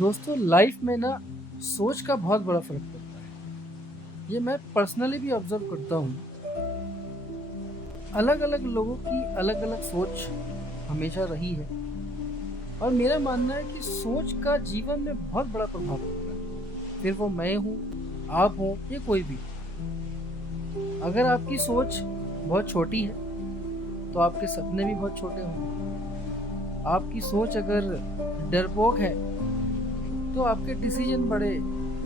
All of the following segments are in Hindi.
दोस्तों लाइफ में ना सोच का बहुत बड़ा फर्क पड़ता है। ये मैं पर्सनली भी ऑब्जर्व करता हूँ। अलग अलग लोगों की अलग अलग सोच हमेशा रही है और मेरा मानना है कि सोच का जीवन में बहुत बड़ा प्रभाव पड़ता है। फिर वो मैं हूँ, आप हो, या कोई भी। अगर आपकी सोच बहुत छोटी है तो आपके सपने भी बहुत छोटे होंगे। आपकी सोच अगर डरपोक है तो आपके डिसीजन बड़े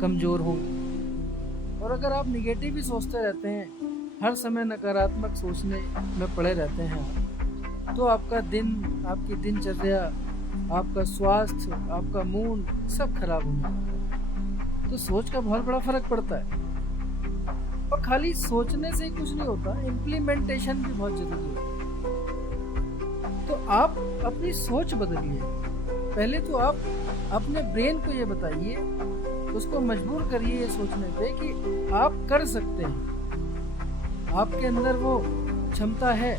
कमज़ोर होंगे। और अगर आप निगेटिव ही सोचते रहते हैं, हर समय नकारात्मक सोचने में पड़े रहते हैं, तो आपका दिन, आपकी दिनचर्या, आपका स्वास्थ्य, आपका मूड सब खराब होने लगता है। तो सोच का बहुत बड़ा फर्क पड़ता है। और खाली सोचने से ही कुछ नहीं होता, इम्प्लीमेंटेशन भी बहुत जरूरी है। तो आप अपनी सोच बदलिए। पहले तो आप अपने ब्रेन को ये बताइए, उसको मजबूर करिए ये सोचने पे कि आप कर सकते हैं, आपके अंदर वो क्षमता है,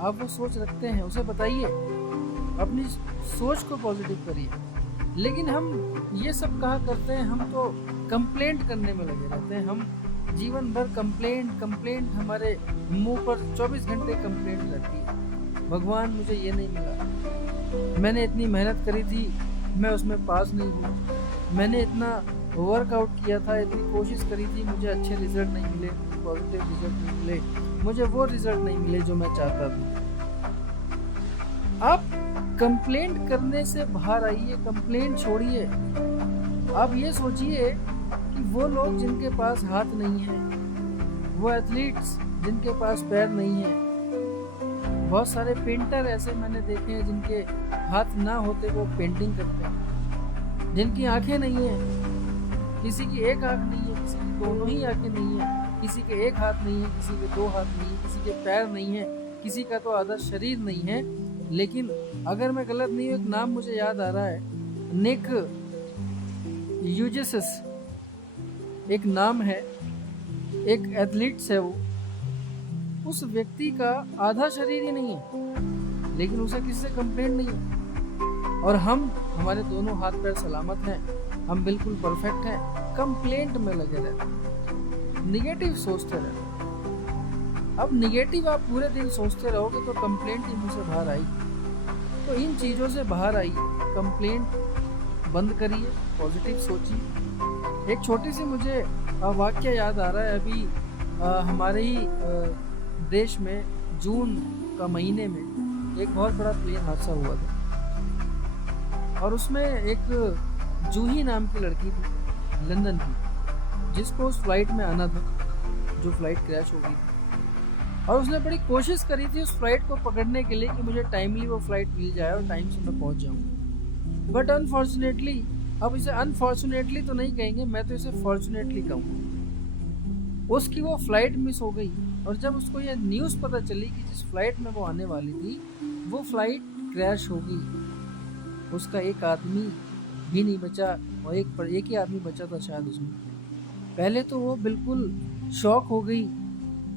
आप वो सोच रखते हैं, उसे बताइए, अपनी सोच को पॉजिटिव करिए। लेकिन हम ये सब कहा करते हैं, हम तो कंप्लेंट करने में लगे रहते हैं। हम जीवन भर कंप्लेंट हमारे मुंह पर 24 घंटे कंप्लेंट रहती है। भगवान मुझे ये नहीं मिला, मैंने इतनी मेहनत करी थी, मैं उसमें पास नहीं हुआ, मैंने इतना वर्कआउट किया था, इतनी कोशिश करी थी, मुझे अच्छे रिजल्ट नहीं मिले, पॉजिटिव रिजल्ट नहीं मिले, मुझे वो रिजल्ट नहीं मिले जो मैं चाहता था। आप कंप्लेंट करने से बाहर आइए, कंप्लेंट छोड़िए। आप ये सोचिए कि वो लोग जिनके पास हाथ नहीं है, वो एथलीट्स जिनके पास पैर नहीं है, बहुत सारे पेंटर ऐसे मैंने देखे हैं जिनके हाथ ना होते वो पेंटिंग करते हैं, जिनकी आंखें नहीं है, किसी की एक आंख नहीं है, किसी की दोनों ही आंखें नहीं है, किसी के एक हाथ नहीं है, किसी के दो हाथ नहीं है, किसी के पैर नहीं है, किसी का तो आधा शरीर नहीं है। लेकिन अगर मैं गलत नहीं हूँ, एक नाम मुझे याद आ रहा है, निक यूजेसिस एक नाम है, एक एथलीट्स है वो। उस व्यक्ति का आधा शरीर ही नहीं है, लेकिन उसे किसी से कंप्लेंट नहीं है। और हमारे दोनों हाथ पैर सलामत हैं, हम बिल्कुल परफेक्ट हैं, कंप्लेंट में लगे रहते हैं, निगेटिव सोचते रहते हैं। अब निगेटिव आप पूरे दिन सोचते रहोगे तो कंप्लेंट ही मुंह से बाहर आएगी। तो इन चीज़ों से बाहर आइए, कंप्लेंट बंद करिए, पॉजिटिव सोचिए। एक छोटी सी मुझे वाक्य याद आ रहा है। अभी हमारे ही देश में जून का महीने में एक बहुत बड़ा प्लेन हादसा हुआ था और उसमें एक जूही नाम की लड़की थी, लंदन की, जिसको उस फ्लाइट में आना था, जो फ्लाइट क्रैश हो गई थी। और उसने बड़ी कोशिश करी थी उस फ्लाइट को पकड़ने के लिए कि मुझे टाइमली वो फ्लाइट मिल जाए और टाइम से मैं पहुंच जाऊँ। बट अनफॉर्चुनेटली, अब इसे अनफॉर्चुनेटली तो नहीं कहेंगे, मैं तो इसे फॉर्चुनेटली कहूँगा, उसकी वो फ्लाइट मिस हो गई। और जब उसको ये न्यूज़ पता चली कि जिस फ्लाइट में वो आने वाली थी वो फ्लाइट क्रैश हो गई, उसका एक आदमी भी नहीं बचा और एक ही आदमी बचा था शायद उसमें। पहले तो वो बिल्कुल शॉक हो गई,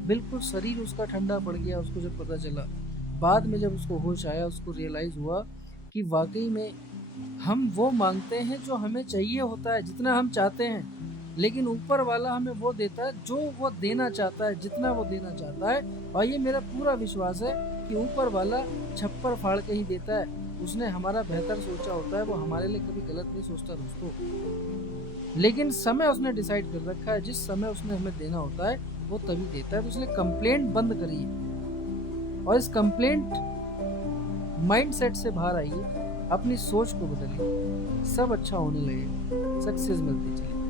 बिल्कुल शरीर उसका ठंडा पड़ गया उसको जब पता चला। बाद में जब उसको होश आया, उसको रियलाइज़ हुआ कि वाकई में हम वो मांगते हैं जो हमें चाहिए होता है, जितना हम चाहते हैं, लेकिन ऊपर वाला हमें वो देता है जो वो देना चाहता है, जितना वो देना चाहता है। और ये मेरा पूरा विश्वास है कि ऊपर वाला छप्पर फाड़ के ही देता है। उसने हमारा बेहतर सोचा होता है, वो हमारे लिए कभी गलत नहीं सोचता दोस्तों। लेकिन समय उसने डिसाइड कर रखा है, जिस समय उसने हमें देना होता है वो तभी देता है। तो इसलिए कंप्लेंट बंद करिए और इस कंप्लेंट माइंडसेट से बाहर आइए, अपनी सोच को बदलिए, सब अच्छा होने लगेगा, सक्सेस मिलती चलेगी।